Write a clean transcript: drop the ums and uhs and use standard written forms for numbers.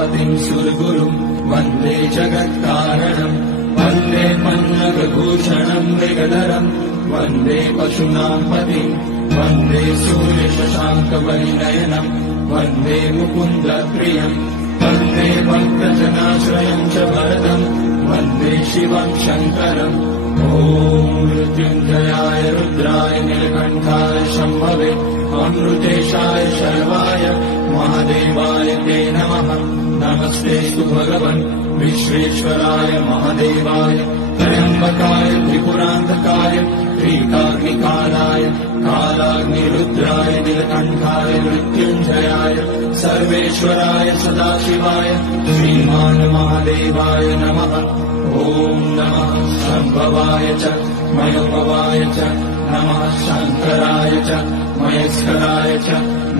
उमापतिं सुरगुरुं वन्दे जगत्कारणं वन्दे पन्नगभूषणं मृगधरं वन्दे पशूनां पतिं वन्दे सूर्यशशाङ्कवरिनयनं वन्दे मुकुन्दप्रियं वन्दे भक्तजनाश्रयं च वरदं वन्दे शिवं शङ्करम् ॐ मृत्युञ्जयाय रुद्राय नीलकण्ठाय शम्भवे अमृतेशाय शर्वाय महादेवाय ते नमः। नमस्तेस्तु भगवन् विश्वेश्वराय महादेवाय त्र्यम्बकाय त्रिपुरान्तकाय त्रिकाग्निकालाय कालाग्निरुद्राय नीलकण्ठाय मृत्युञ्जयाय सर्वेश्वराय सदाशिवाय श्रीमान् महादेवाय नमः। ॐ नमः शम्भवाय च मयोभवाय च नमः शङ्कराय च महेश्वराय च